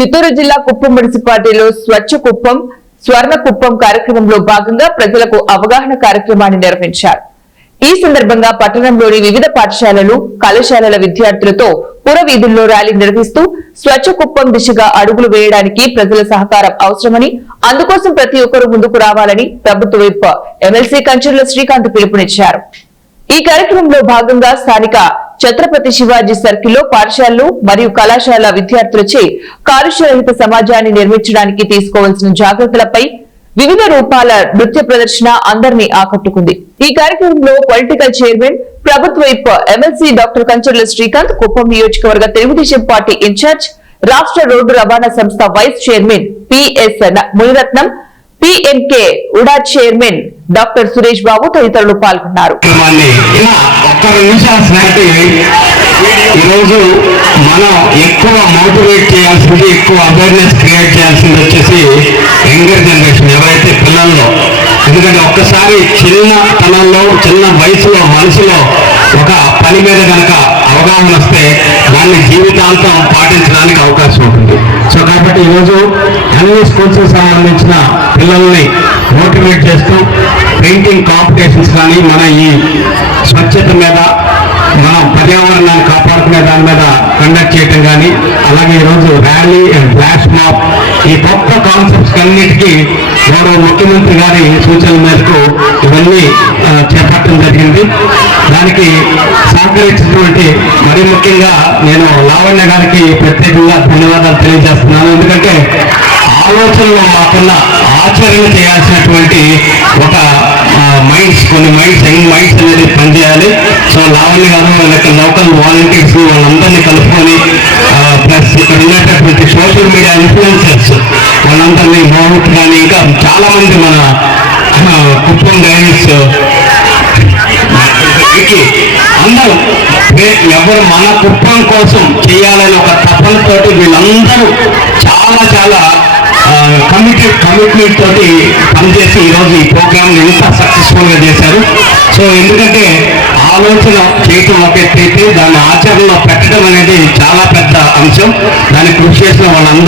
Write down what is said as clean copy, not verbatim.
చిత్తూరు జిల్లా కుప్పం మున్సిపాలిటీలో స్వచ్ఛ కుప్పం స్వర్ణ కుప్పం కార్యక్రమంలో భాగంగా ప్రజలకు అవగాహన కార్యక్రమాన్ని నిర్వహించారు. ఈ సందర్భంగా పట్టణంలోని వివిధ పాఠశాలలు కళాశాలల విద్యార్థులతో పురవీధుల్లో ర్యాలీ నిర్వహిస్తూ స్వచ్ఛ కుప్పం దిశగా అడుగులు వేయడానికి ప్రజల సహకారం అవసరమని, అందుకోసం ప్రతి ఒక్కరూ ముందుకు రావాలని ప్రభుత్వ విప్ ఎమ్మెల్సీ కంచర్ల శ్రీకాంత్ పిలుపునిచ్చారు. ఈ కార్యక్రమంలో భాగంగా స్థానిక ఛత్రపతి శివాజీ సర్కిల్లో పాఠశాలలు మరియు కళాశాల విద్యార్థులచే కాలుష్యరహిత సమాజాన్ని నిర్మించడానికి తీసుకోవాల్సిన జాగ్రత్తలపై వివిధ రూపాల నృత్య ప్రదర్శన అందరినీ ఆకట్టుకుంది. ఈ కార్యక్రమంలో పొలిటికల్ చైర్మన్ ప్రభుత్వ whip MLC doctor Kancharla Srikanth, Kuppam నియోజకవర్గ తెలుగుదేశం పార్టీ ఇన్ఛార్జ్, రాష్ట్ర రోడ్డు రవాణా సంస్థ vice chairman PS Muniratnam, PNK UDA chairman doctor Suresh Babu తదితరులు పాల్గొన్నారు. ఈరోజు మనం ఎక్కువ మోటివేట్ చేయాల్సింది, ఎక్కువ అవేర్నెస్ క్రియేట్ చేయాల్సింది వచ్చేసి యంగర్ జనరేషన్, ఎవరైతే పిల్లల్లో. ఎందుకంటే ఒక్కసారి చిన్న తనంలో చిన్న వయసులో మనసులో ఒక పని మీద కనుక అవగాహన వస్తే దాన్ని జీవితాంతం పాటించడానికి అవకాశం ఉంటుంది. సో కాబట్టి ఈరోజు అన్ని స్కూల్స్కి సంబంధించిన పిల్లల్ని మోటివేట్ చేస్తూ పెయింటింగ్ కాంపిటీషన్స్ కానీ, మన ఈ స్వచ్ఛత మీద, మనం పర్యావరణాన్ని కాపాడుకునే దాని మీద కండక్ట్ చేయటం కానీ, అలాగే ఈరోజు ర్యాలీ అండ్ ఫ్లాష్ మాప్, ఈ కొత్త కాన్సెప్ట్స్ అన్నిటికీ గౌరవ ముఖ్యమంత్రి గారి సూచనల మేరకు ఇవన్నీ చేపట్టడం జరిగింది. దానికి సహకరించినటువంటి మరీ ముఖ్యంగా నేను లావణ్య గారికి ప్రత్యేకంగా ధన్యవాదాలు తెలియజేస్తున్నాను. ఎందుకంటే ఆలోచనలో కాకుండా ఆచరణ చేయాల్సినటువంటి ఒక మైండ్స్, కొన్ని మైండ్స్, యంగ్ మైండ్స్ అనేది పనిచేయాలి. సో లావణ్య గారు లోకల్ వాలంటీర్స్ వాళ్ళందరినీ కలుపుకొని, ప్లస్ ఇక్కడ ఉండేటటువంటి సోషల్ మీడియా ఇన్ఫ్లుయెన్సర్స్ వాళ్ళందరినీ మోహట్ కానీ, ఇంకా చాలా మంది మన కుప్పం డైరీస్ అందరూ ఎవరు మన కుప్పం కోసం చేయాలని ఒక తపనతోటి వీళ్ళందరూ చాలా చాలా కమిట్మెంట్ తోటి పనిచేసి ఈరోజు ఈ ప్రోగ్రామ్ ఎంత సక్సెస్ఫుల్ గా చేశారు. సో ఎందుకంటే ఆలోచన చేయటం ఒక ఎత్తైతే దాన్ని ఆచరణలో పెట్టడం అనేది చాలా పెద్ద అంశం. దాన్ని కృషి చేసిన వాళ్ళందరూ